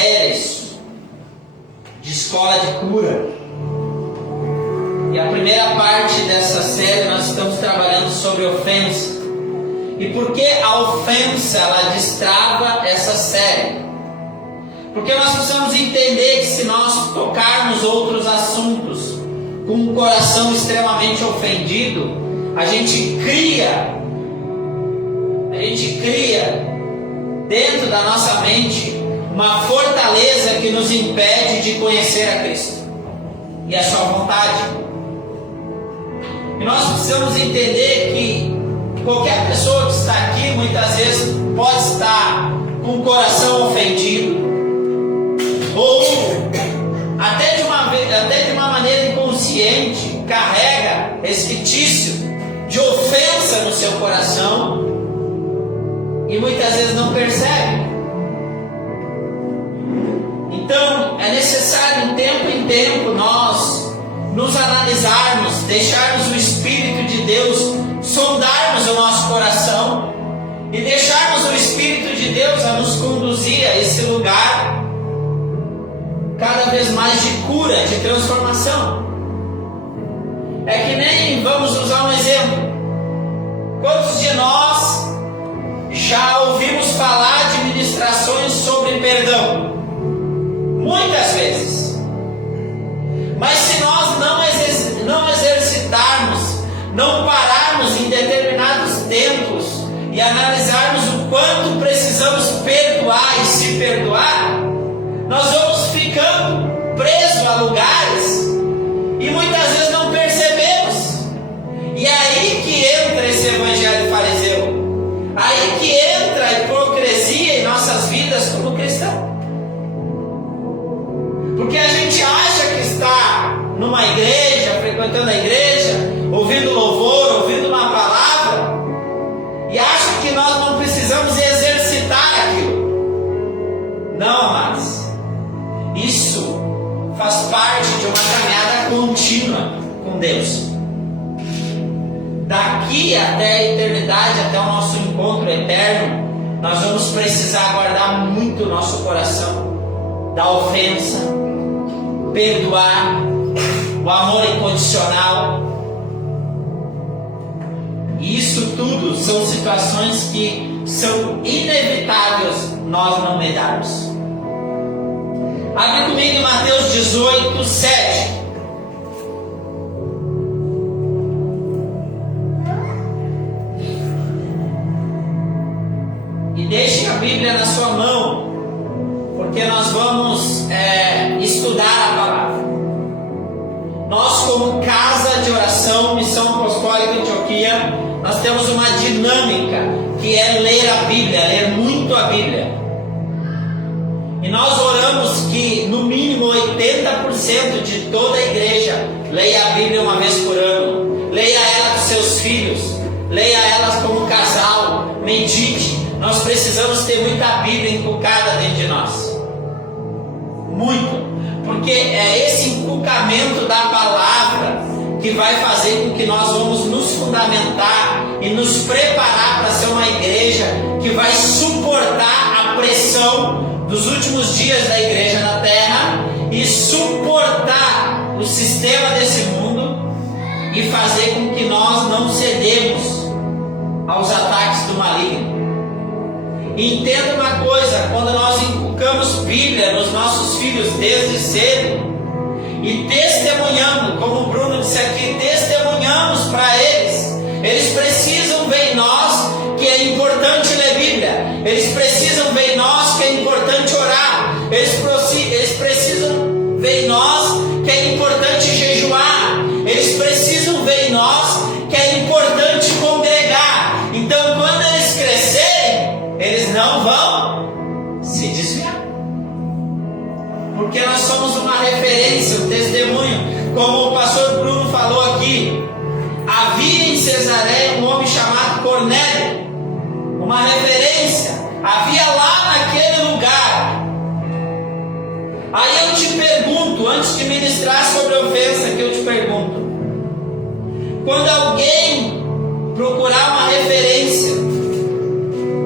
séries de escola de cura. E a primeira parte dessa série nós estamos trabalhando sobre ofensa. E por que a ofensa ela destrava essa série? Porque nós precisamos entender que se nós tocarmos outros assuntos com um coração extremamente ofendido, a gente cria dentro da nossa mente uma fortaleza que nos impede de conhecer a Cristo e a sua vontade. E nós precisamos entender que qualquer pessoa que está aqui muitas vezes pode estar com o coração ofendido, ou até de uma maneira inconsciente carrega esse resquício de ofensa no seu coração e muitas vezes não percebe. Então é necessário de tempo em tempo nós nos analisarmos, deixarmos o Espírito de Deus sondarmos o nosso coração e deixarmos o Espírito de Deus a nos conduzir a esse lugar cada vez mais de cura, de transformação. É que nem, vamos usar um exemplo, quantos de nós já ouvimos falar de ministrações sobre perdão? Muitas vezes. Mas se nós não exercitarmos, não pararmos em determinados tempos e analisarmos o quanto precisamos perdoar e se perdoar, nós vamos ficando presos a lugares e muitas vezes não percebemos. E é aí que entra esse evangelho fariseu. Aí que entra a hipocrisia em nossas vidas como cristão. Porque a gente acha que está numa igreja, frequentando a igreja, ouvindo louvor, ouvindo uma palavra, e acha que nós não precisamos exercitar aquilo. Não, amados. Isso faz parte de uma caminhada contínua com Deus. Daqui até a eternidade, até o nosso encontro eterno, nós vamos precisar guardar muito o nosso coração da ofensa, perdoar, o amor incondicional. E isso tudo são situações que são inevitáveis nós não lidarmos. Abre comigo em Mateus 18, 7. E deixe a Bíblia na sua mão, porque nós vamos estudar a palavra. Nós, como casa de oração, Missão Apostólica Antioquia, nós temos uma dinâmica que é ler a Bíblia, ler muito a Bíblia. E nós oramos que no mínimo 80% de toda a igreja leia a Bíblia uma vez por ano. Leia ela com seus filhos, leia elas como casal, medite. Nós precisamos ter muita Bíblia inculcada dentro de nós. Muito. Porque é esse inculcamento da palavra que vai fazer com que nós vamos nos fundamentar e nos preparar para ser uma igreja que vai suportar a pressão dos últimos dias da igreja na terra e suportar o sistema desse mundo e fazer com que nós não cedemos aos ataques do maligno. E entenda uma coisa, quando nós inculcamos Bíblia nos nossos filhos desde cedo e testemunhando, como o Bruno disse aqui, testemunhamos para eles, eles precisam ver em nós que é importante ler Bíblia, eles precisam ver em nós que é importante orar, eles precisam ver em nós que é importante jejuar, eles precisam ver em nós que é importante congregar. Então, quando eles crescerem, eles não vão se desviar, porque nós somos uma referência, um testemunho. Como o pastor Bruno falou aqui, havia em Cesareia um homem chamado Cornélio, uma referência, havia lá naquele lugar. Aí eu te pergunto, antes de ministrar sobre a ofensa, que eu te pergunto, quando alguém procurar uma referência,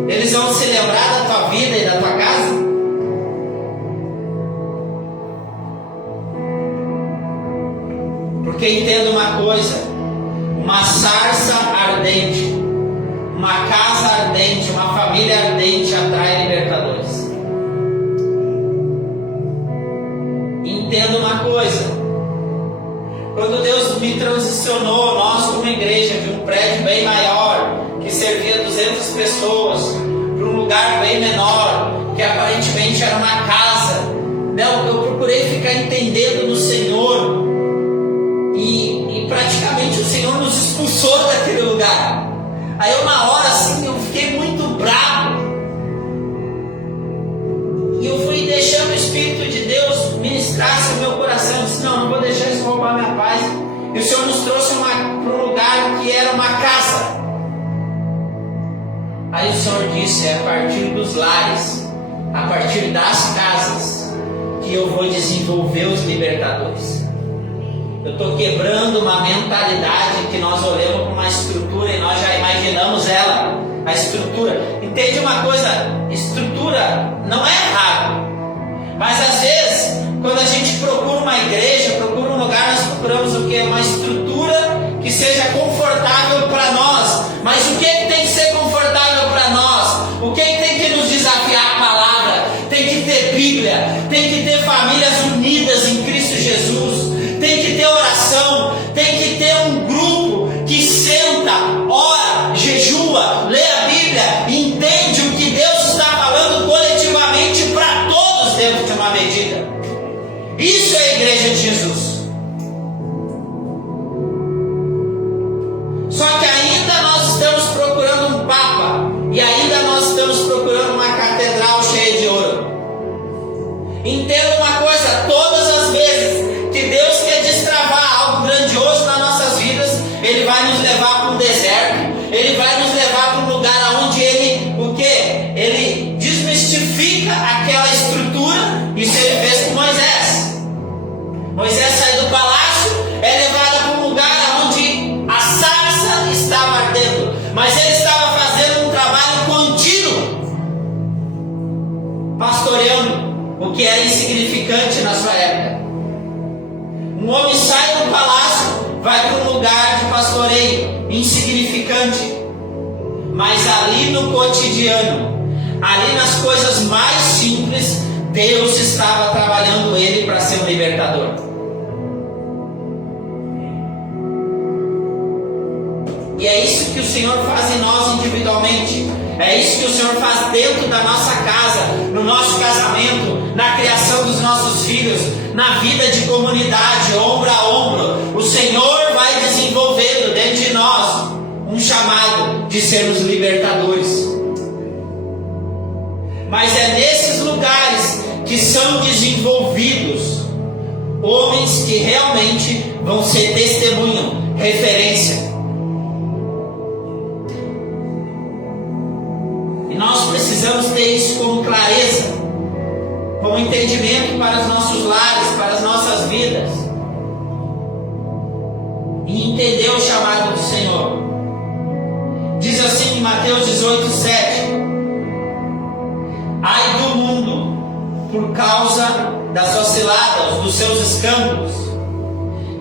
eles vão se lembrar da tua vida e da tua casa? Porque entenda uma coisa: uma sarça ardente, uma casa ardente, uma família ardente atrai libertadores. Entenda uma coisa: quando Deus me transicionou, nós como igreja, de um prédio bem maior, que servia 200 pessoas, para um lugar bem menor, que aparentemente era uma casa, eu procurei ficar entendendo no Senhor, e praticamente o Senhor nos expulsou daquele lugar. Aí uma hora assim eu fiquei muito bravo, e eu fui deixando o Espírito de Deus ministrar-se no meu coração. Eu disse: não vou deixar isso roubar minha paz. E o Senhor nos trouxe para um lugar que era uma casa. Aí o Senhor disse: é a partir dos lares, a partir das casas, que eu vou desenvolver os libertadores. Eu estou quebrando uma mentalidade que nós olhamos para uma estrutura e nós já imaginamos ela, a estrutura. Entende uma coisa? Estrutura não é errado, mas às vezes, quando a gente procura uma igreja, procura um lugar, nós procuramos o que? Uma estrutura que seja confortável para nós. Mas o que tem que ser confortável para nós? O que tem que nos desafiar? A palavra. Tem que ter Bíblia, tem que ter famílias unidas em Cristo Jesus, tem que ter oração, tem que ter um grupo que senta, ora, jejua, lê a Bíblia e entende o que Deus está falando coletivamente para todos dentro de uma medida. Isso é a igreja de Jesus. Só que ainda nós estamos procurando um papa, e ainda nós estamos procurando uma catedral cheia de ouro. Entenda uma coisa: todas as vezes que Deus quer destravar algo grandioso nas nossas vidas, Ele vai nos levar para um deserto, Ele vai nos levar para um lugar onde Ele, o quê? Ele desmistifica aquela estrutura. Isso Ele fez com Moisés. Moisés sai do palácio, é levado para um lugar onde a sarça estava ardendo, mas ele estava fazendo um trabalho contínuo, pastoreando o que era insignificante na sua época. Um homem sai do palácio, vai para um lugar de pastoreio insignificante, mas ali no cotidiano, ali nas coisas mais simples, Deus estava trabalhando ele para ser um libertador. E é isso que o Senhor faz em nós individualmente. É isso que o Senhor faz dentro da nossa casa, no nosso casamento, na criação dos nossos filhos, na vida de comunidade, ombro a ombro. O Senhor vai desenvolvendo dentro de nós um chamado de sermos libertadores. Mas é nesses lugares que são desenvolvidos homens que realmente vão ser testemunho, referência. E nós precisamos ter isso como clareza, como entendimento para os nossos lares, para as nossas vidas, e entender o chamado do Senhor. Diz assim em Mateus 18:7: ai do mundo por causa das osciladas, dos seus escândalos.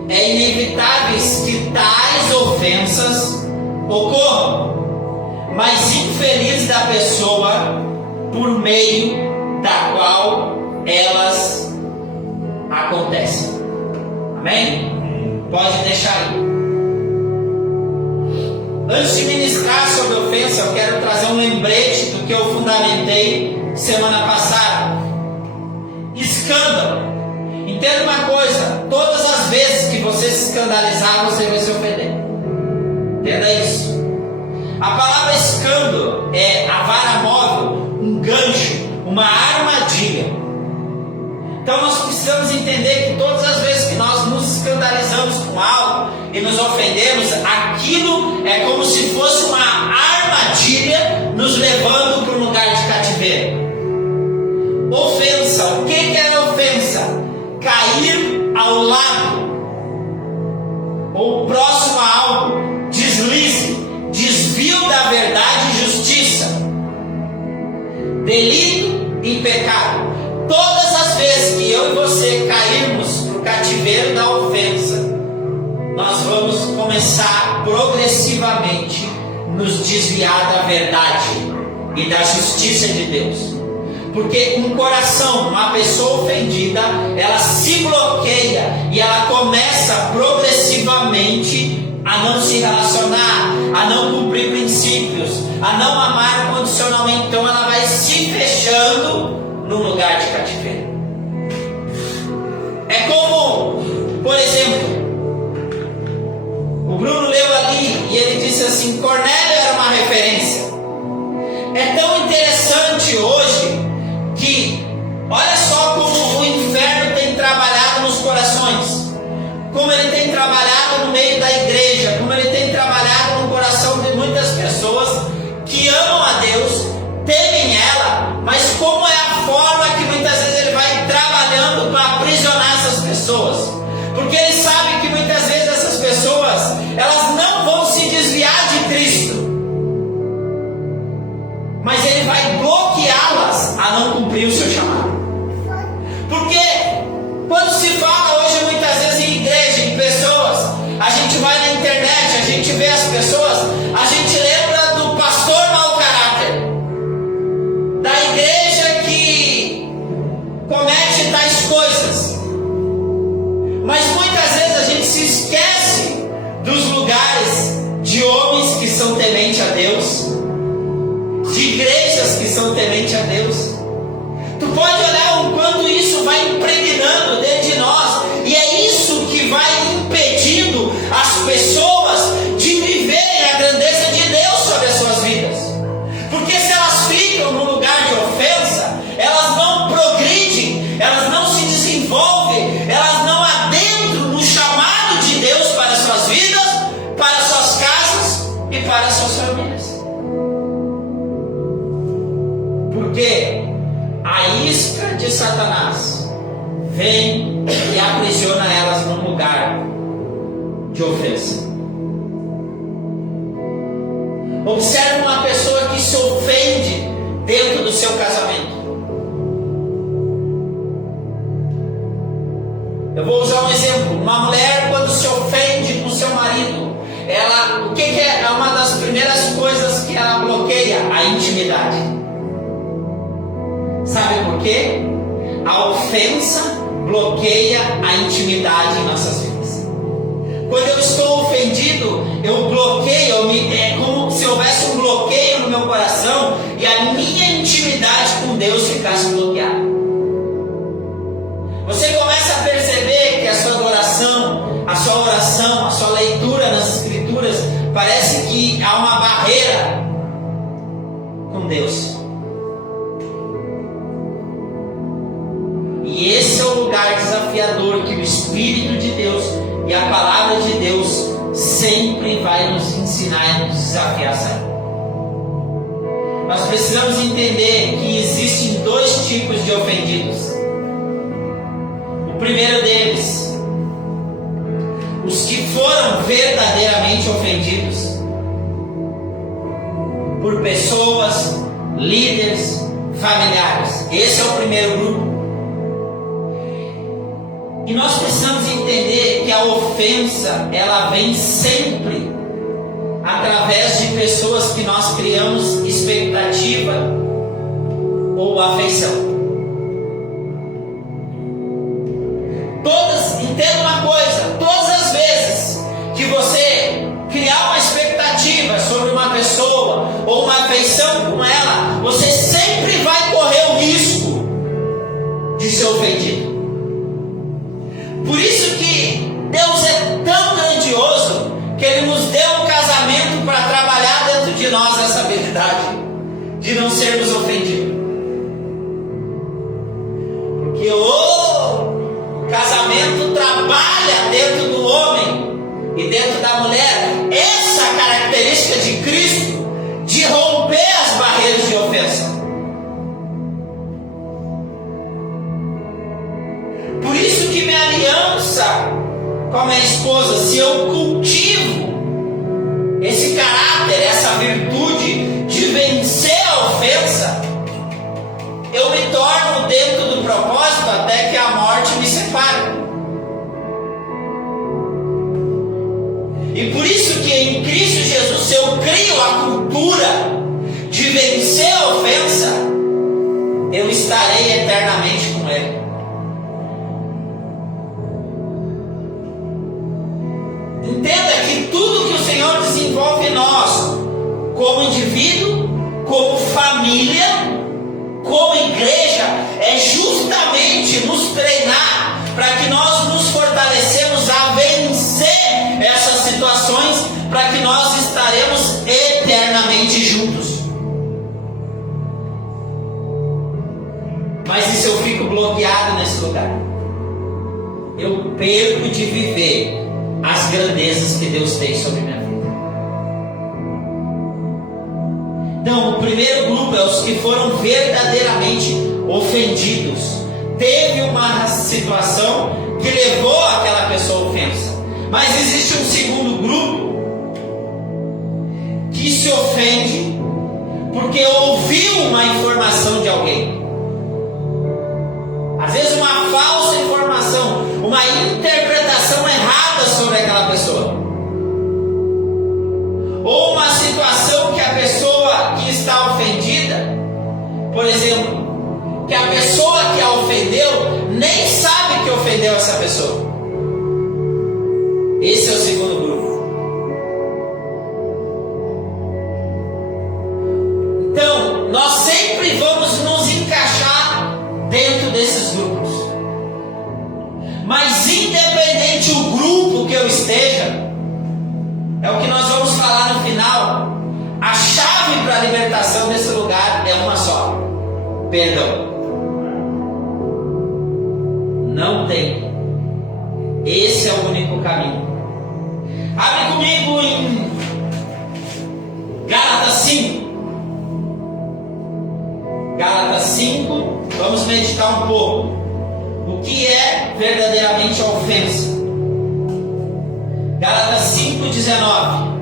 É inevitável que tais ofensas ocorram, mas infeliz da pessoa por meio da qual elas acontecem. Amém? Pode deixar aí. Antes de ministrar sobre ofensa, eu quero trazer um lembrete do que eu fundamentei semana passada. Escândalo. Entenda uma coisa: todas as vezes que você se escandalizar, você vai se ofender. Entenda isso. A palavra escândalo é a vara móvel, um gancho, uma armadilha. Então nós precisamos entender que todas as vezes que nós nos escandalizamos com algo e nos ofendemos, aquilo é como se fosse uma armadilha nos levando para um lugar de cativeiro. Ofensa. O que é ofensa? Cair ao lado ou próximo a algo, deslize, desvio da verdade e justiça, delito e pecado. Todas as vezes que eu e você cairmos no cativeiro da ofensa, começar progressivamente nos desviar da verdade e da justiça de Deus. Porque um coração, uma pessoa ofendida, ela se bloqueia e ela começa progressivamente a não se relacionar, a não cumprir princípios, a não amar incondicionalmente. Então ela vai se fechando num lugar de cativeiro. É como, por exemplo, o Bruno leu ali e ele disse assim: Cornélio era uma referência. É tão interessante hoje que, olha só como o inferno tem trabalhado nos corações, como ele tem trabalhado no meio da igreja, como ele tem trabalhado no coração de muitas pessoas que amam a Deus, temem ela, mas como é a forma que muitas vezes ele vai trabalhando para aprisionar essas pessoas, porque ele sabe que muitas vezes essas pessoas, elas não vão se desviar de Cristo, mas ele vai bloqueá-las a não cumprir o seu chamado. Porque quando se fala hoje muitas vezes em igreja, em pessoas, a gente vai na internet, a gente vê as pessoas, a gente lembra do pastor mau caráter, da igreja que comete tais coisas, mas muitas vezes a gente se esquece dos lugares de homens que são tementes a Deus, de igrejas que são tementes a Deus. Tu pode olhar o quanto isso vai impregnando dentro de nós, e é isso que vai impedindo as pessoas de viverem a grandeza de Deus sobre as suas vidas. Porque se elas ficam no lugar de ofensa, elas não progridem, elas não se desenvolvem, elas não adentram no chamado de Deus para as suas vidas, para as suas casas e para as suas famílias. Porque a isca de Satanás vem e aprisiona elas num lugar de ofensa. Observe uma pessoa que se ofende dentro do seu casamento. Eu vou usar um exemplo. Uma mulher, quando se ofende com seu marido, ela, o que é? É uma das primeiras coisas que ela bloqueia: a intimidade. Sabe por quê? A ofensa bloqueia a intimidade em nossas vidas. Quando eu estou ofendido, eu bloqueio, é como se houvesse um bloqueio no meu coração e a minha intimidade com Deus ficasse bloqueada. Você começa a perceber que a sua adoração, a sua oração, a sua leitura nas Escrituras, parece que há uma barreira com Deus. E esse é o lugar desafiador que o Espírito de Deus e a Palavra de Deus sempre vai nos ensinar e nos desafiar a sair. Nós precisamos entender que existem dois tipos de ofendidos. O primeiro deles, os que foram verdadeiramente ofendidos por pessoas, líderes, familiares. Esse é o primeiro grupo. E nós precisamos entender que a ofensa, ela vem sempre através de pessoas que nós criamos expectativa ou afeição. Entenda uma coisa: todas as vezes que você criar uma expectativa sobre uma pessoa ou uma afeição com ela, você sempre vai correr o risco de ser ofendido. Por isso que Deus é tão grandioso que Ele nos deu um casamento para trabalhar dentro de nós essa habilidade de não sermos ofendidos. Porque o casamento trabalha dentro do homem e dentro da mulher essa característica de Cristo de romper as barreiras de ofensa. Por isso que minha aliança com a minha esposa, se eu cultivo esse caráter, essa virtude de vencer a ofensa, eu me torno dentro do propósito até que a morte me separe. E por isso que em Cristo Jesus, se eu crio a cultura de vencer a ofensa, eu estarei eternamente com Ele. Entenda que tudo que o Senhor desenvolve em nós, como indivíduo, como família, como igreja, é justamente nos treinar para que nós nos fortalecemos a vencer essas situações, para que nós estaremos eternamente juntos. Mas e se eu fico bloqueado nesse lugar? Eu perco de viver as grandezas que Deus tem sobre minha vida. Então, o primeiro grupo é os que foram verdadeiramente ofendidos. Teve uma situação que levou aquela pessoa à ofensa. Mas existe um segundo grupo que se ofende porque ouviu uma informação de alguém. Às vezes uma falsa informação, uma interpretação errada sobre aquela pessoa. Ou uma situação que a pessoa que está ofendida, por exemplo, que a pessoa que a ofendeu nem sabe que ofendeu essa pessoa. Esse é o segundo grupo. Então, nós sempre vamos nos encaixar dentro desses grupos. Mas independente o grupo que eu esteja, é o que nós vamos falar no final, a chave para a libertação desse lugar é uma só: perdão. Não tem. Esse é o único caminho. Abre comigo em Gálatas 5. Gálatas 5, vamos meditar um pouco o que é verdadeiramente a ofensa. Gálatas 5, 19.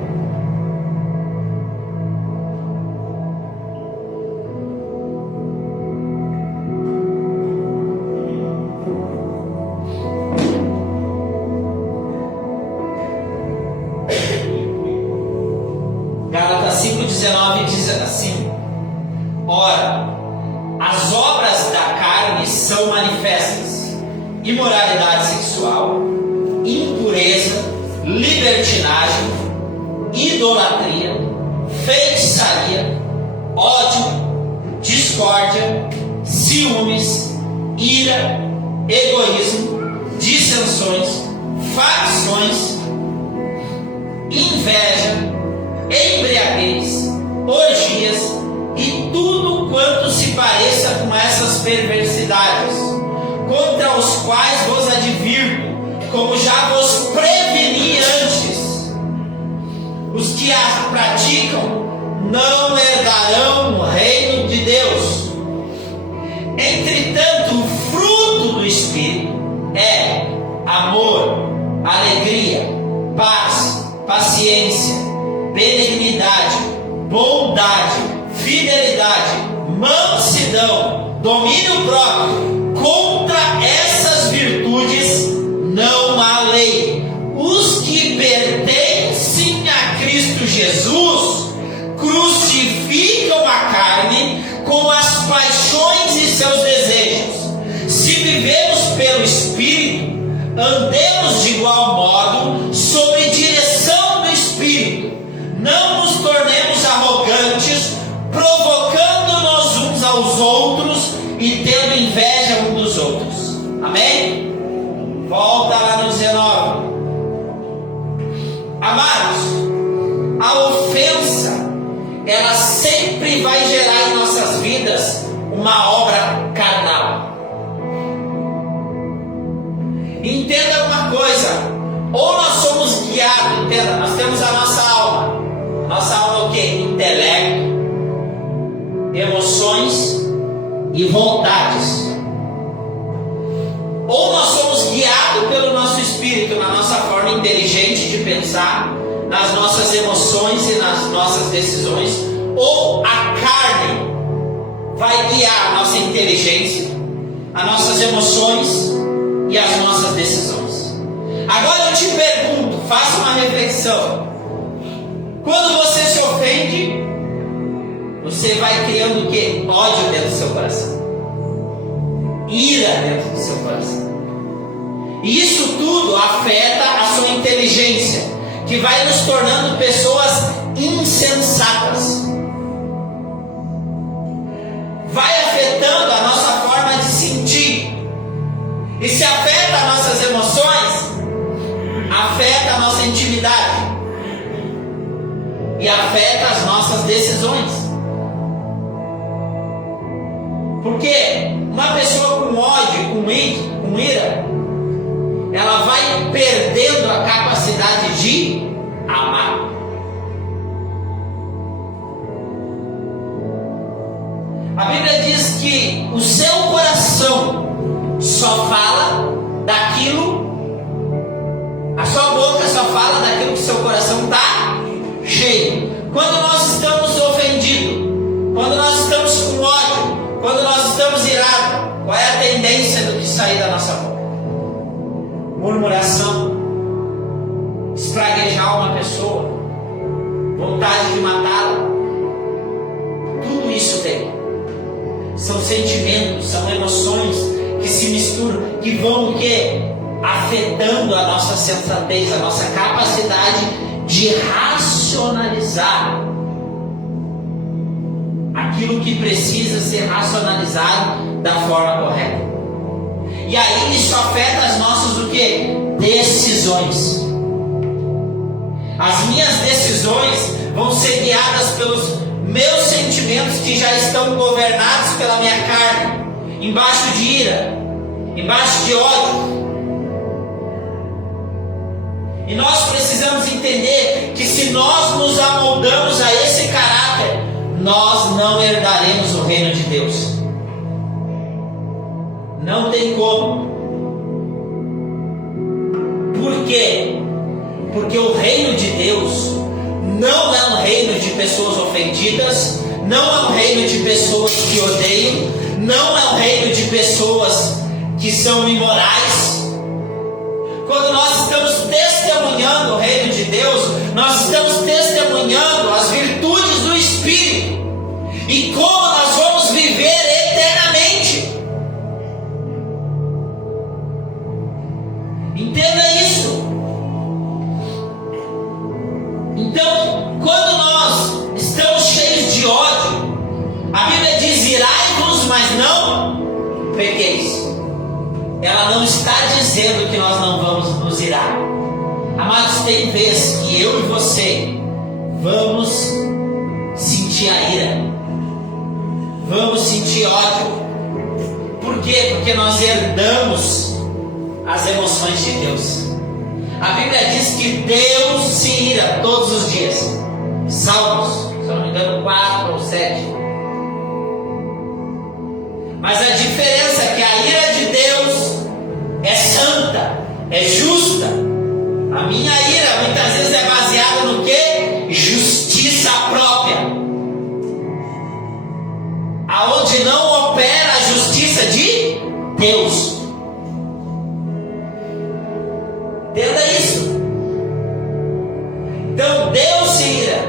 Gálatas 5, 19 diz assim: ora, as obras da carne são manifestas: imoralidade sexual, impureza, libertinagem, idolatria, feitiçaria, ódio, discórdia, ciúmes, ira, egoísmo, dissensões, facções, inveja, embriaguez, orgias e tudo quanto se pareça com essas perversidades, contra os quais vos advirto, como já vos preveni antes: os que a praticam não herdarão o reino de Deus. Entretanto, o fruto do Espírito é amor, alegria, paz, paciência, benignidade, bondade, fidelidade, mansidão, domínio próprio. Contra essas virtudes não há lei. Os que pertencem a Cristo Jesus crucificam a carne com as paixões e seus desejos. Se vivemos pelo Espírito, andemos de igual modo sob direção do Espírito. Não nos tornemos arrogantes, provocando-nos uns aos outros e tendo inveja uns dos outros. Amém? Volta lá no 19. Amados, a ofensa, ela sempre vai gerar em nossas vidas uma obra carnal. Entenda uma coisa: ou nós somos guiados, entenda, nós temos a nossa alma. Nossa alma é o quê? Intelecto, emoções e vontades. Ou nós somos guiados pelo nosso espírito, na nossa forma inteligente de pensar, nas nossas emoções e nas nossas decisões, ou a carne vai guiar a nossa inteligência, as nossas emoções e as nossas decisões. Agora eu te pergunto: faça uma reflexão. Quando você se ofende, você vai criando o quê? Ódio dentro do seu coração, ira dentro do seu coração. E isso tudo afeta a sua inteligência, que vai nos tornando pessoas insensatas. Vai afetando a nossa forma de sentir. E se afeta as nossas emoções, afeta a nossa intimidade. E afeta as nossas decisões. Porque uma pessoa com ódio, com ira, ela vai perdendo a capacidade de amar. A Bíblia diz que o seu coração só fala daquilo, a sua boca só fala daquilo que o seu coração está cheio. Quando nós estamos ofendidos, quando nós estamos com ódio, quando nós estamos irados, qual é a tendência do que sair da nossa boca? Murmuração, espraguejar uma pessoa, vontade de matá-la. Tudo isso tem. São sentimentos, são emoções que se misturam, que vão o quê? Afetando a nossa sensatez, a nossa capacidade de racionalizar aquilo que precisa ser racionalizado da forma correta. E aí isso afeta as nossas o quê? Decisões. As minhas decisões vão ser guiadas pelos meus sentimentos que já estão governados pela minha carne, embaixo de ira, embaixo de ódio. E nós precisamos entender que se nós nos amoldamos a esse caráter, nós não herdaremos o reino de Deus. Não tem como. Por quê? Porque o reino de Deus não é um reino de pessoas ofendidas, não é um reino de pessoas que odeiam, não é um reino de pessoas que são imorais. Quando nós estamos testemunhando o reino de Deus, nós estamos testemunhando as virtudes do Espírito e como nós vamos viver eternamente. Entenda isso. Então, quando nós estamos cheios de ódio, a Bíblia diz: irai-vos, mas não pequeis. Ela não está dizendo que nós não vamos nos irar. Amados, tem vezes que eu e você vamos sentir a ira, vamos sentir ódio. Por quê? Porque nós herdamos as emoções de Deus. A Bíblia diz que Deus se ira todos os dias. Salmos, se eu não me engano, 4 ou 7. Mas a diferença é que a ira de Deus é santa, é justa. A minha ira muitas vezes é baseada no quê? Justiça própria. Aonde não opera a justiça de Deus. Entenda isso. Então Deus se ira.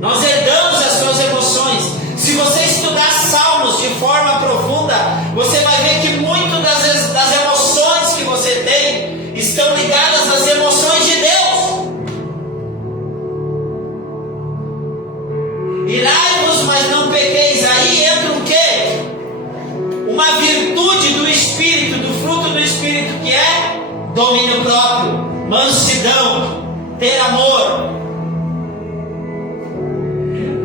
Nós herdamos as suas emoções. Se você estudar Salmos de forma profunda, você vai ver que muito das emoções que você tem estão ligadas às emoções de Deus. Irai-vos, mas não pequeis. Aí entra o quê? Uma virtude do Espírito, do fruto do Espírito, que é domínio próprio, mansidão, ter amor.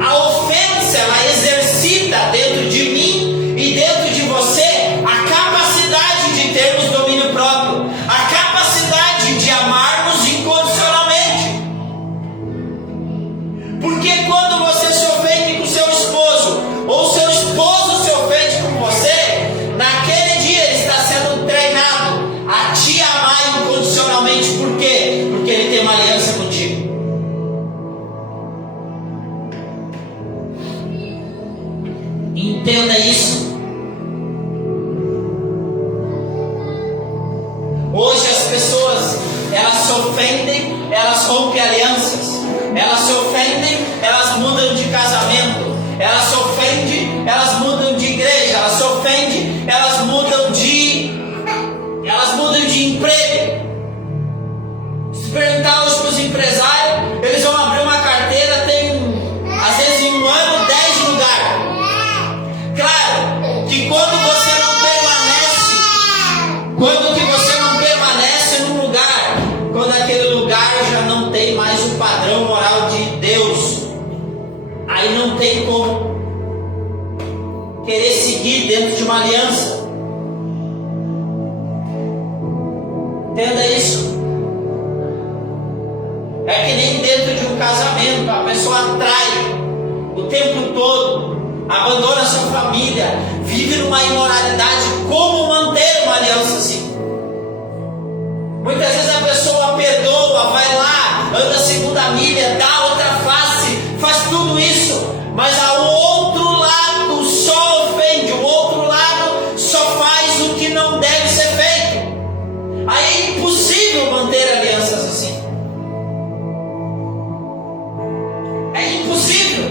A ofensa, ela exercita dentro de mim e dentro de você a capacidade de termos domínio próprio, a capacidade de amarmos incondicionalmente. Porque quando você se ofende com seu esposo, ou seu esposo se ofende com você, naquele dia ele está sendo treinado a te amar incondicionalmente. Por quê? Porque ele tem uma aliança contigo. Entenda isso. Hoje as pessoas, elas ofendem, elas rompem alianças. Elas se ofendem, elas mudam de casamento. Elas se ofendem, elas mudam de igreja. Elas se ofendem, elas mudam de emprego. Se perguntar hoje para os empresários, eles vão abrir uma carteira, tem às vezes em um ano 10 lugares. Claro que quando você não permanece num lugar, quando aquele lugar já não tem mais o padrão moral de Deus, aí não tem como querer seguir dentro de uma aliança. Entenda isso. É que nem dentro de um casamento, a pessoa atrai o tempo todo, abandona sua família, vive numa imoralidade. Como manter uma aliança assim? Muitas vezes a pessoa perdoa, vai lá, anda a segunda milha, dá outra face, faz tudo isso, mas ao outro lado só ofende, o outro lado só faz o que não deve ser feito. Aí é impossível manter alianças assim. É impossível.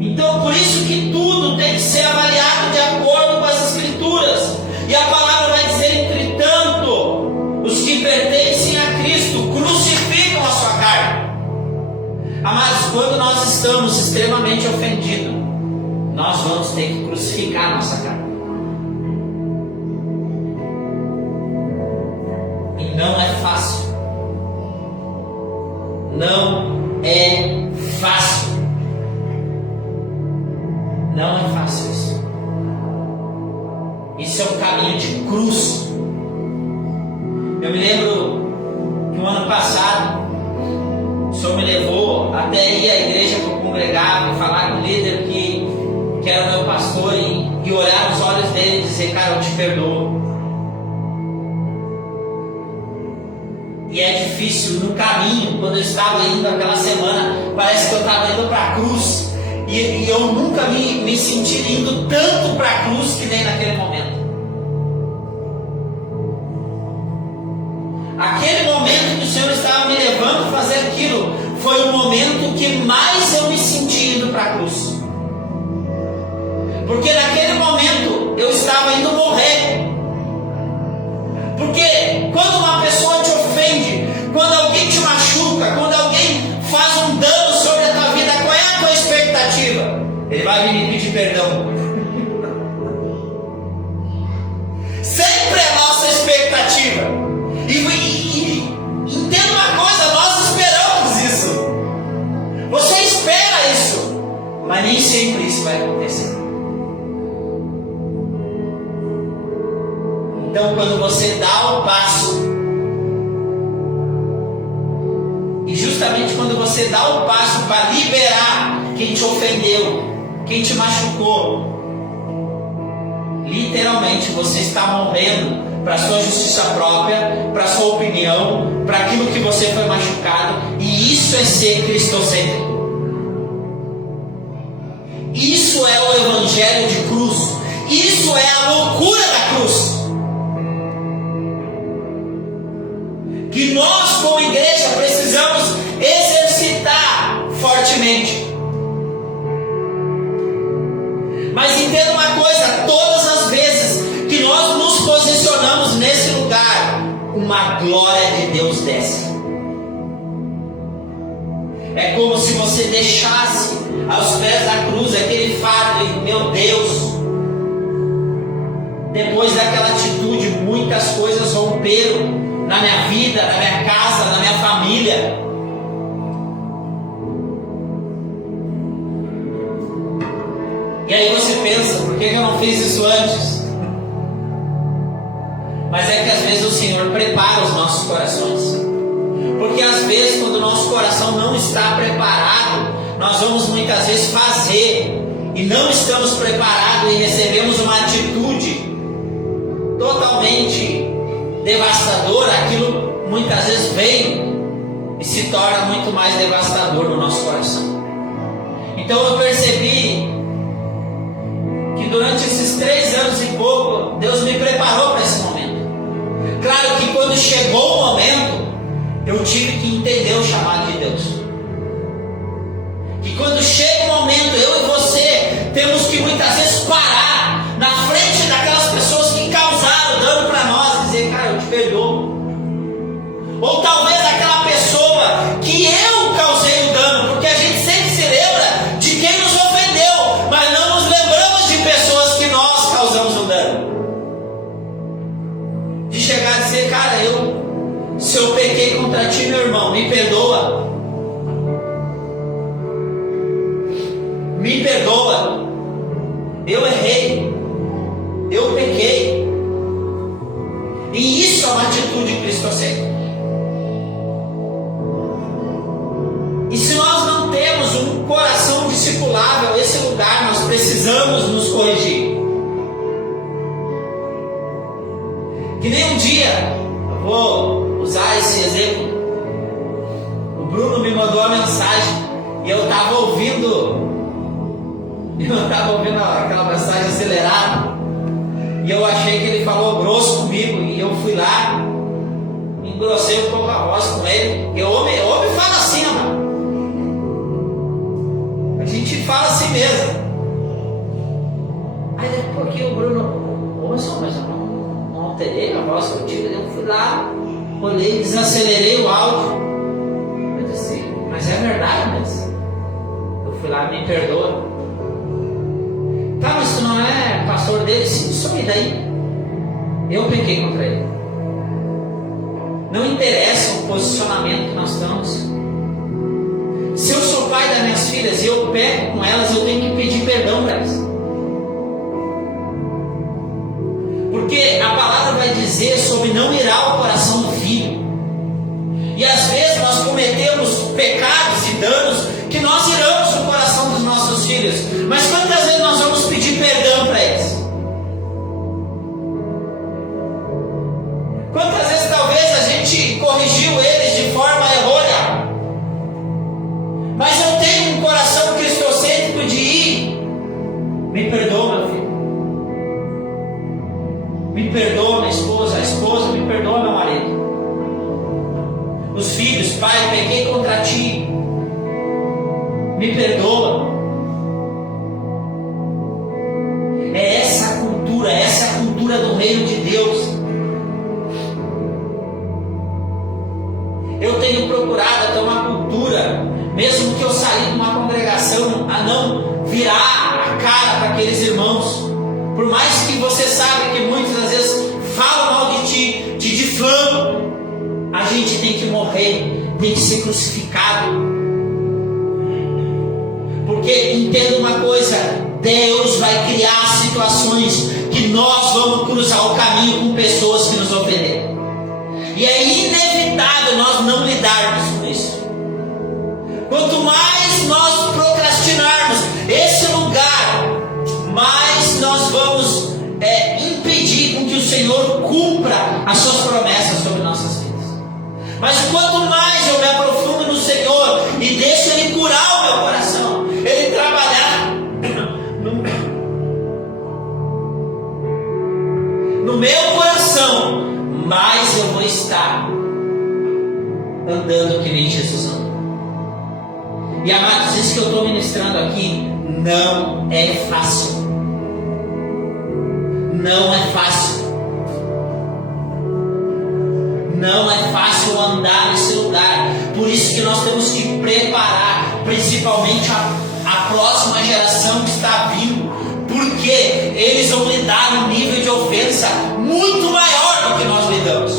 Então, por isso que tudo tem que ser avaliado de acordo com as Escrituras. E a palavra vai dizer, entretanto, os que pertencem a Cristo crucificam a sua carne. Amados, quando nós estamos extremamente ofendidos, nós vamos ter que crucificar a nossa carne. E não é fácil. Não é fácil. Não é fácil isso. Isso é um caminho de cruz. Eu me lembro que no ano passado o Senhor me levou até ir à igreja que eu congregava e falar com o líder que era meu pastor e olhar nos olhos dele e dizer: cara, eu te perdoo. E é difícil no caminho, quando eu estava indo aquela semana, parece que eu estava indo para a cruz. E eu nunca me senti indo tanto para a cruz que nem naquele momento. Aquele momento que o Senhor estava me levando a fazer aquilo foi o momento que mais eu me senti indo para a cruz. Porque naquele momento eu estava indo morrer. Porque quando uma pessoa te ofende, quando alguém te machuca, quando alguém faz um dano sobre a tua vida, qual é a tua expectativa? Ele vai vir pedir perdão. Sempre é a nossa expectativa. E entenda uma coisa, nós esperamos isso. Você espera isso, mas nem sempre isso vai acontecer. Então, quando você dá o passo, e justamente quando você dá o passo para liberar quem te ofendeu, quem te machucou, literalmente você está morrendo para a sua justiça própria, para a sua opinião, para aquilo que você foi machucado, e isso é ser cristocêntrico. Isso é o evangelho de cruz. Isso é a loucura da cruz. Que nós, como igreja, precisamos exercitar fortemente. Mas entenda uma coisa: todas as vezes que nós nos posicionamos nesse lugar, uma glória de Deus desce. É como se você deixasse aos pés da cruz aquele fardo e, meu Deus, depois daquela atitude, muitas coisas romperam na minha vida, na minha casa, na minha família. E aí você pensa: por que eu não fiz isso antes? Mas é que às vezes o Senhor prepara os nossos corações. Porque às vezes, quando o nosso coração não está preparado, nós vamos muitas vezes fazer e não estamos preparados e recebemos uma atitude totalmente devastadora. Aquilo muitas vezes vem e se torna muito mais devastador no nosso coração. Então eu percebi que durante esses 3 anos e pouco, Deus me preparou para esse momento. Claro que quando chegou o momento, eu tive que entender o chamado de Deus. Que quando chega o momento, eu e você temos que muitas vezes parar na frente daquelas pessoas que causaram dano para nós e dizer: cara, eu te perdoo. Ou talvez aquela pessoa que eu causei o dano, porque a gente sempre se lembra de quem nos ofendeu, mas não nos lembramos de pessoas que nós causamos o dano. De chegar a dizer: cara, se eu pequei contra ti, meu irmão, me perdoa. Me perdoa. Eu errei. Eu pequei. E isso é uma atitude cristocêntrica. E se nós não temos um coração discipulável, esse lugar nós precisamos nos corrigir. Que nem um dia, eu vou usar esse exemplo, o Bruno me mandou uma mensagem e eu estava ouvindo aquela mensagem acelerada, e eu achei que ele falou grosso comigo, e eu fui lá, engrossei um pouco a voz com ele. E o homem fala assim, mano. A gente fala assim mesmo. Aí depois que o Bruno, mas eu não alterei a voz contigo, eu fui lá, olhei, desacelerei o áudio. Eu disse: mas é verdade mesmo. Eu fui lá: me perdoa. Tá, mas tu não é pastor dele? Sim, só me daí. Eu pequei contra ele. Não interessa o posicionamento que nós estamos. Se eu sou pai das minhas filhas e eu pego com elas, eu tenho que pedir perdão para elas. Porque a palavra vai dizer sobre não irar o coração do filho. E às vezes nós cometemos pecados e danos que nós iramos o coração dos nossos filhos. Mas quantas vezes nós vamos pedir perdão para eles? Quantas vezes talvez a gente corrigiu eles de forma errônea? Mas eu tenho um coração cristocêntrico de ir: me perdoa, meu filho. Me perdoa, minha esposa. A esposa, me perdoa, meu marido. Os filhos: pai, pequei contra ti. Me perdoa. Essa é a cultura do reino de Deus. Eu tenho procurado ter uma cultura, mesmo que eu saí de uma congregação, a não virar a cara para aqueles irmãos. Por mais que você sabe que muitas das vezes falam mal de ti, te difamam, a gente tem que morrer, tem que ser crucificado. Porque entenda uma coisa: Deus vai criar situações que nós vamos cruzar o caminho com pessoas que nos ofenderam. E é inevitável nós não lidarmos com isso. Quanto mais nós procrastinarmos esse lugar, mais nós vamos impedir com que o Senhor cumpra as suas promessas sobre nossas vidas. Mas quanto mais eu me aprofundo no Senhor e deixo Ele curar o meu coração, Ele trabalhar no meu coração, mais eu vou estar andando que nem Jesus andou. E amados, isso que eu estou ministrando aqui não é fácil. Não é fácil. Não é fácil andar nesse lugar. Por isso que nós temos que preparar, principalmente a próxima geração que está vindo, porque eles vão lidar num nível de ofensa muito maior do que nós lidamos.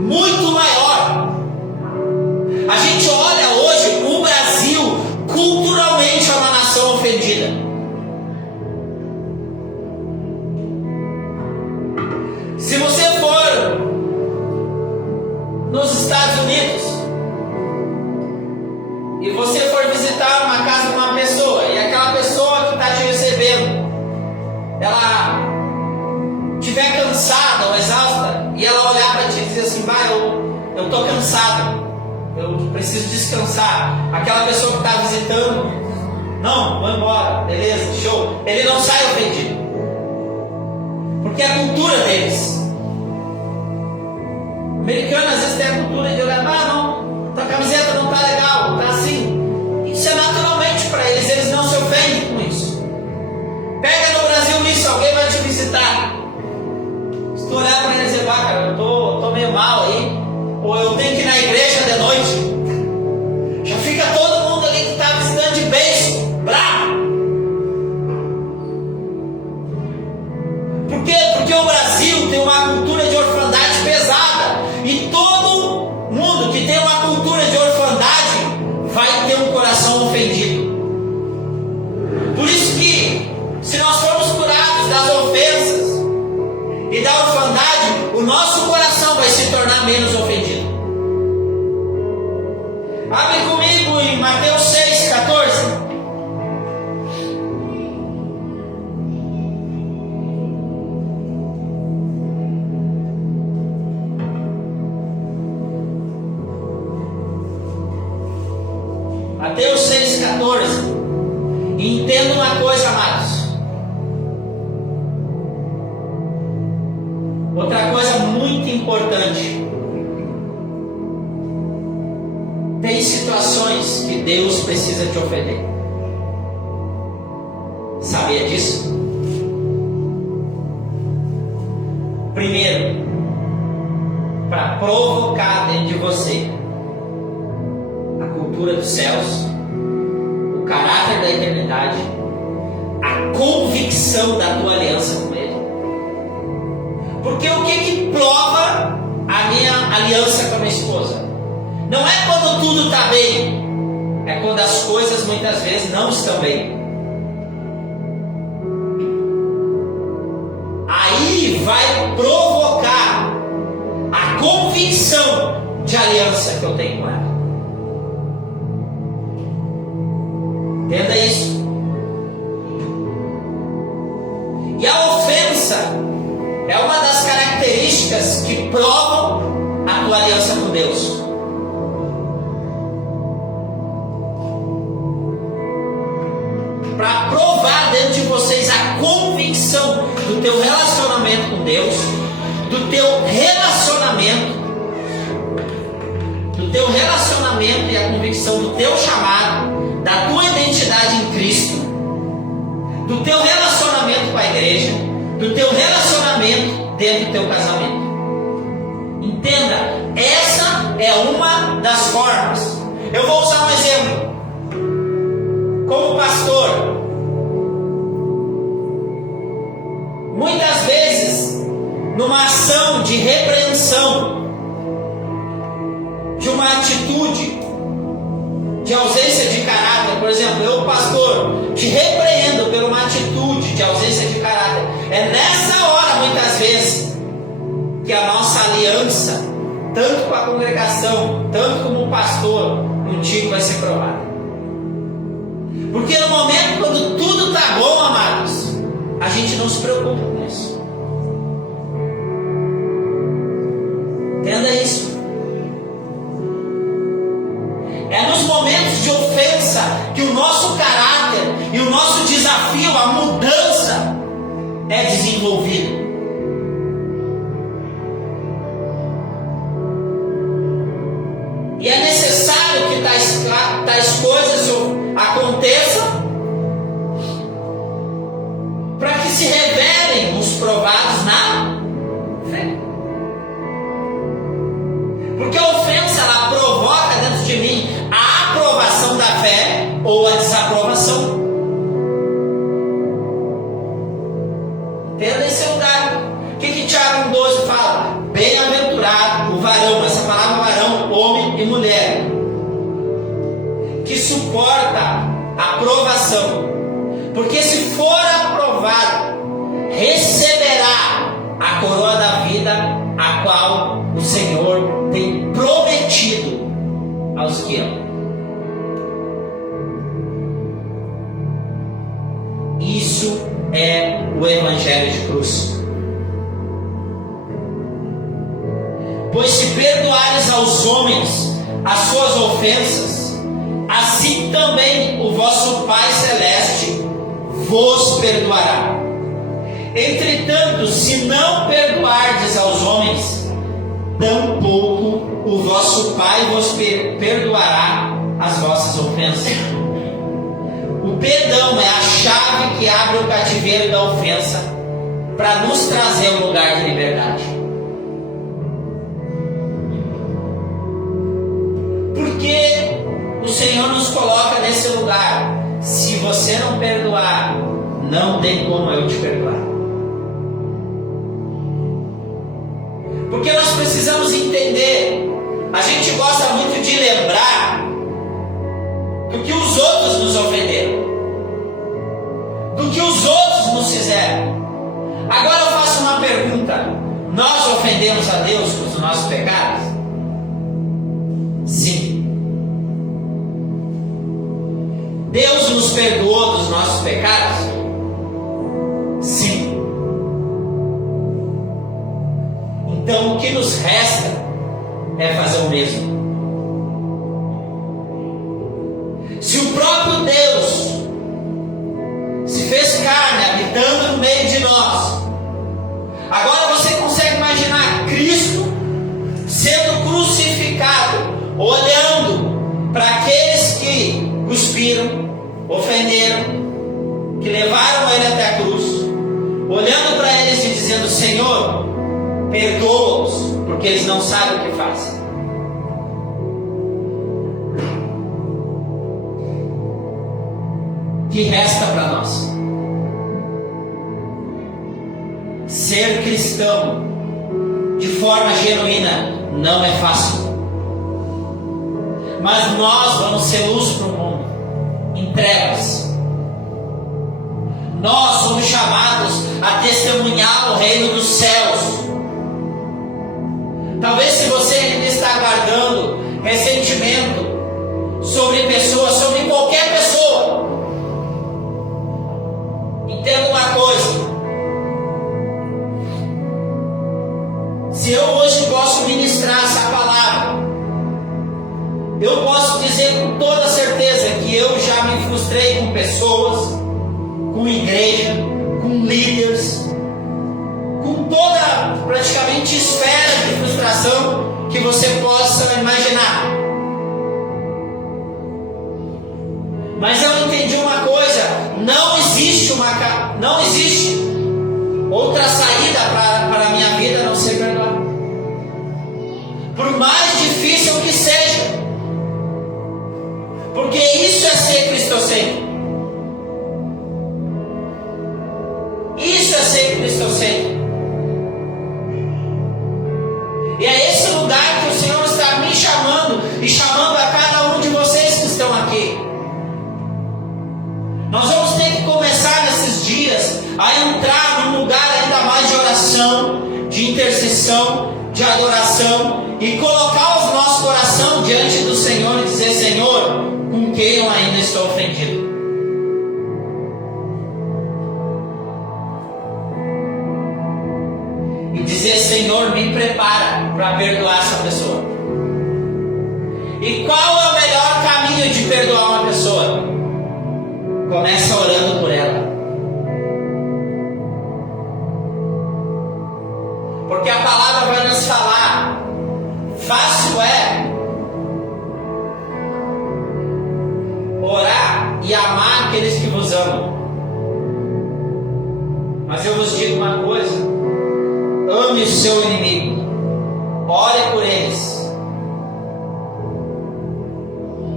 Muito maior. A gente olha hoje o Brasil, culturalmente é uma nação ofendida. Se você for nos Estados Unidos e você for visitar uma casa de uma pessoa, e aquela pessoa que está te recebendo, ela estiver cansada ou exausta, e ela olhar para ti e dizer assim: eu estou cansado, eu preciso descansar. Aquela pessoa que está visitando: não, vou embora, beleza, show. Ele não sai ofendido, porque porque é a cultura deles. O americano às vezes tem a cultura de olhar, não, tua camiseta não está legal, está assim. Isso é naturalmente para eles, eles não se ofendem com isso. Pega no Brasil isso, alguém vai te visitar. Se tu olhar para eles e dizer, cara, eu tô meio mal aí, ou eu tenho que ir na igreja de noite, já fica todo mundo ali que está visitando de beijo, bravo. Por quê? Porque o Brasil tem uma cultura de orfandade pesada, e todo mundo que tem uma cultura de orfandade vai ter um coração ofendido. Por isso que, se nós formos curados das ofensas e da orfandade, o nosso coração vai se tornar menos ofendido. Abre comigo em Mateus 6,14. Mateus 6,14. E entenda uma coisa, amados. Outra coisa muito importante. Tem situações que Deus precisa te ofender. Sabia disso? Primeiro, para provocar dentro de você a cultura dos céus, o caráter da eternidade, a convicção da tua aliança com Ele. Porque o que prova a minha aliança com a minha esposa? Não é quando tudo está bem, é quando as coisas muitas vezes não estão bem. Aí vai provocar a convicção de aliança que eu tenho com ela. Entenda isso. E a ofensa é uma das características que provam a tua aliança com Deus. Para provar dentro de vocês a convicção do teu relacionamento com Deus, do teu relacionamento e a convicção do teu chamado, da tua identidade em Cristo, do teu relacionamento com a igreja, do teu relacionamento dentro do teu casamento. Entenda, essa é uma das formas. Eu vou usar um exemplo. Como pastor, muitas vezes, numa ação de repreensão, de uma atitude de ausência de caráter, por exemplo, eu, pastor, te repreendo por uma atitude de ausência de caráter. É nessa hora, muitas vezes, que a nossa aliança, tanto com a congregação, tanto como o pastor, contigo vai ser provada. Porque no momento quando tudo está bom, amados, a gente não se preocupa com isso. Entenda isso. É nos momentos de ofensa que o nosso caráter e o nosso desafio, a mudança, é desenvolvido. E é necessário que tais coisas aconteçam para que se revelem os provados na fé. Porque a ofensa, ela provoca dentro de mim a aprovação da fé ou a desaprovação. Entenda esse lugar. O que Tiago 1,12 fala? Bem-aventurado o varão, essa palavra varão, homem e mulher, que suporta a provação, porque se for aprovado, receberá a coroa da vida, a qual o Senhor tem prometido aos que amam. Isso é o Evangelho de cruz. Pois se perdoares aos homens as suas ofensas, assim também o vosso Pai Celeste vos perdoará. Entretanto, se não perdoardes aos homens, tampouco o vosso Pai vos perdoará as vossas ofensas. O perdão é a chave que abre o cativeiro da ofensa para nos trazer um lugar de liberdade. Porque o Senhor nos coloca nesse lugar. Se você não perdoar, não tem como eu te perdoar. Porque nós precisamos entender. A gente gosta muito de lembrar do que os outros nos ofenderam, do que os outros nos fizeram. Agora eu faço uma pergunta: nós ofendemos a Deus com os nossos pecados? Sim. Deus nos perdoou dos nossos pecados? Sim. Então o que nos resta é fazer o mesmo. Se o próprio Deus se fez carne, habitando no meio de nós, agora você consegue imaginar Cristo sendo crucificado, olhando para aqueles que cuspiram, ofenderam, que levaram ele até a cruz, olhando para eles e dizendo: Senhor, perdoa-os, porque eles não sabem o que fazem. O que resta para nós? Ser cristão de forma genuína não é fácil, mas nós vamos ser luz para o mundo em trevas. Nós somos chamados a testemunhar o reino dos céus. Talvez se você ainda está guardando ressentimento sobre pessoas, sobre qualquer pessoa, entenda uma coisa: se eu hoje posso ministrar essa palavra, eu posso dizer com toda certeza que eu já me frustrei com pessoas, com igreja, com líderes, com toda praticamente esfera de frustração que você possa imaginar. Mas eu entendi uma coisa: não existe outra saída para a minha vida a não ser perdoar. Por mais difícil que seja, porque isso é ser cristocêntrico. Isso é ser cristocêntrico. E é esse lugar que o Senhor está me chamando e chamando a cada um de vocês que estão aqui. Nós vamos ter que começar nesses dias a entrar num lugar ainda mais de oração, de intercessão, de adoração, e colocar o nosso coração diante do Senhor e dizer: Senhor, com quem eu ainda estou ofendido? E dizer: Senhor, me prepara para perdoar essa pessoa. E qual é o melhor caminho de perdoar uma pessoa? Começa orando por ela. Porque a palavra vai nos falar: fácil é orar e amar aqueles que vos amam. Mas eu vos digo uma coisa: ame o seu inimigo, ore por eles,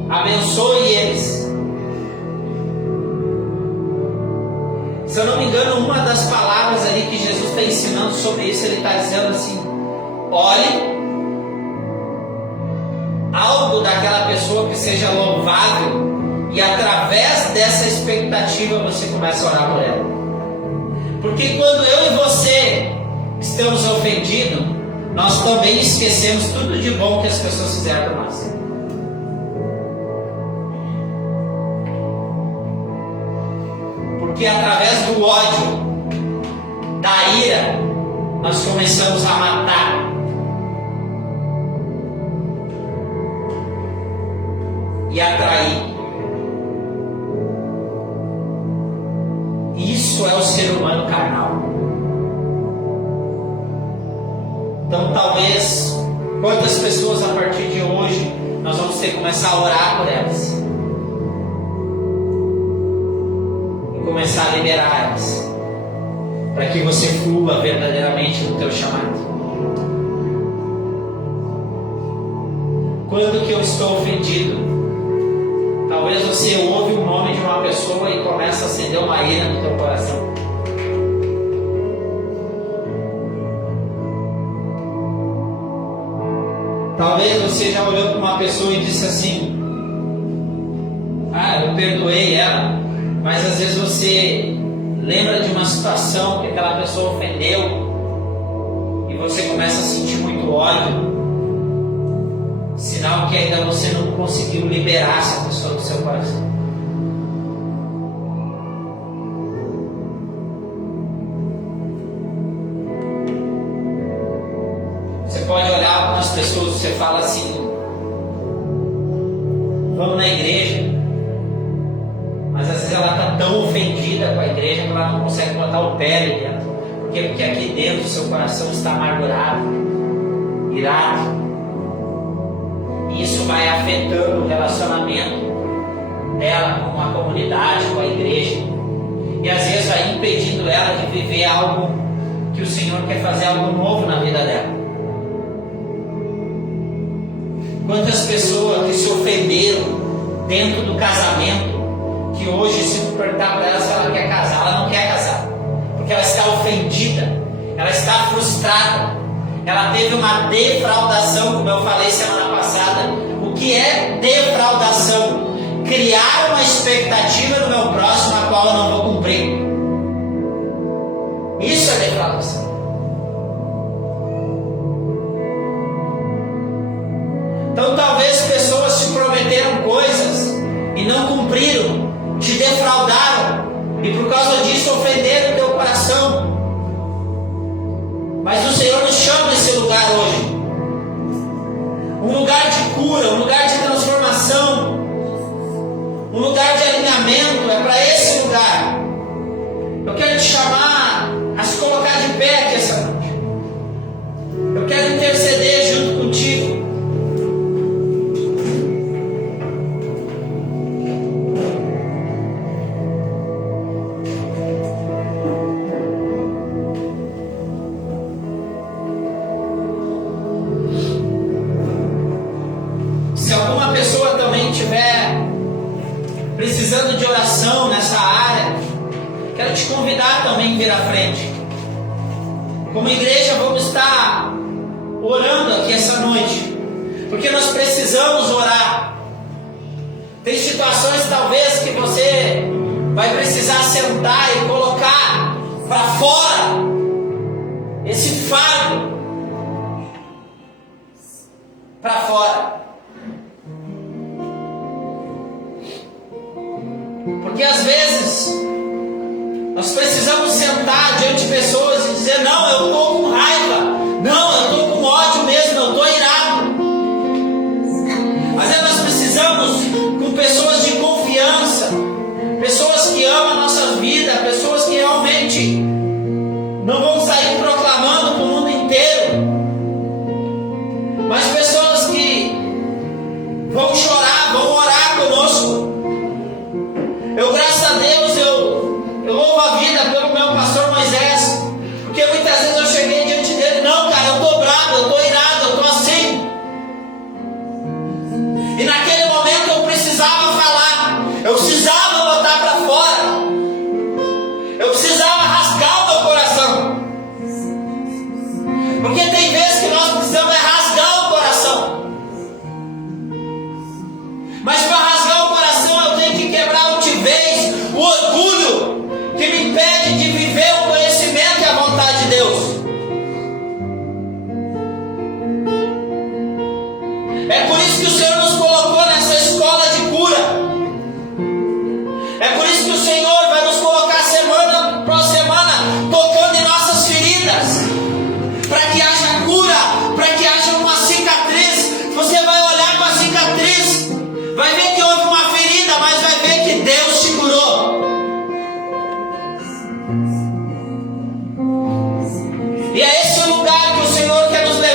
abençoe eles. Se eu não me engano, uma das palavras ali que Jesus está ensinando sobre isso, ele está dizendo assim: olhe algo daquela pessoa que seja louvável, e através dessa expectativa você começa a orar por ela. Porque quando eu e você estamos ofendidos, nós também esquecemos tudo de bom que as pessoas fizeram por nós. Porque através do ódio, da ira, nós começamos a matar. E atrair. Isso é o ser humano carnal. Então talvez, quantas pessoas a partir de hoje, nós vamos ter que começar a orar por elas. E começar a liberar elas. Para que você flua verdadeiramente no teu chamado. Quando que eu estou ofendido? Talvez você ouve o nome de uma pessoa e começa a acender uma ira no teu coração. Talvez você já olhou para uma pessoa e disse assim: eu perdoei ela, mas às vezes você lembra de uma situação que aquela pessoa ofendeu e você começa a sentir muito ódio. Sinal que ainda você não conseguiu liberar essa pessoa do seu coração. Você pode olhar algumas pessoas, você fala assim: vamos na igreja, mas às vezes ela está tão ofendida com a igreja que ela não consegue botar o pé ali dentro. Por quê? Porque aqui dentro o seu coração está amargurado, irado. E isso vai afetando o relacionamento dela com a comunidade, com a igreja. E às vezes vai impedindo ela de viver algo que o Senhor quer fazer, algo novo na vida dela. Quantas pessoas que se ofenderam dentro do casamento, que hoje, se tu perguntar para ela se ela quer casar, ela não quer casar, porque ela está ofendida, ela está frustrada, ela teve uma defraudação, como eu falei semana passada. O que é defraudação? Criar uma expectativa no meu próximo a qual eu não vou cumprir. Isso é defraudação. Então talvez pessoas te prometeram coisas e não cumpriram, te defraudaram e por causa disso ofenderam o teu coração. Mas o Senhor nos chama nesse lugar hoje. Um lugar de cura, um lugar de transformação, um lugar de alinhamento. É para esse lugar. Eu quero te chamar a se colocar de pé aqui essa noite. Eu quero interceder junto contigo. Precisando de oração nessa área, quero te convidar também a vir à frente. Como igreja vamos estar orando aqui essa noite, porque nós precisamos orar. Tem situações talvez que você vai precisar sentar e colocar para fora esse fardo para fora. Porque às vezes nós precisamos sentar diante de pessoas e dizer: não, eu estou com raiva, não, eu estou com ódio mesmo, eu estou irado. Às vezes nós precisamos com pessoas de confiança, pessoas que amam a nossa vida, pessoas que realmente não vão sair proclamando para o mundo inteiro, mas pessoas que vão chorar, vão orar conosco. Eu, graças a Deus, eu louvo a vida pelo meu pastor Moisés, porque muitas vezes eu cheguei diante dele: não, cara, eu estou bravo, eu estou irado, eu estou assim. E naquele momento eu precisava falar, eu precisava botar para fora, eu precisava rasgar o meu coração. Porque tem vezes que nós precisamos rasgar o coração. Mas para rasgar o coração eu tenho que quebrar a altivez, o orgulho que me impede de viver o conhecimento e a vontade de Deus. É por isso que o Senhor nos colocou nessa escola de cura. É por isso que o Senhor vai nos colocar semana após semana tocando em nossas feridas, para que haja cura, para que haja uma cicatriz. Você vai olhar para a cicatriz, vai ver que houve uma ferida, mas vai ver que Deus te curou. E é esse o lugar que o Senhor quer nos levar.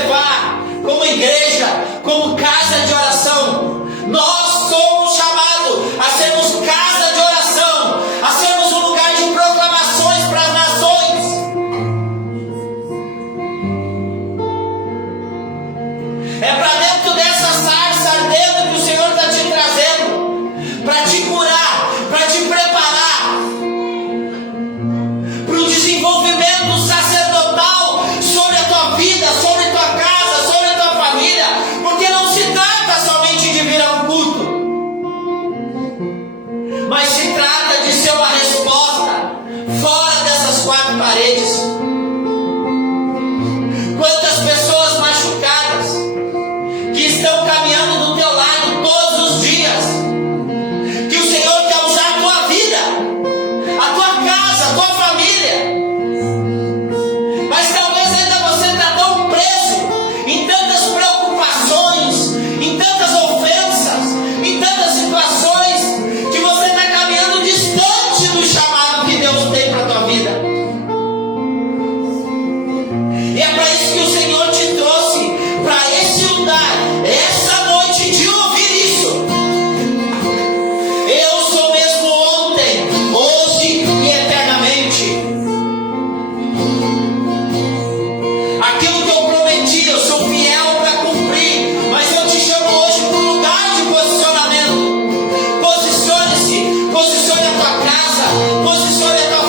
casa. Posicione a tua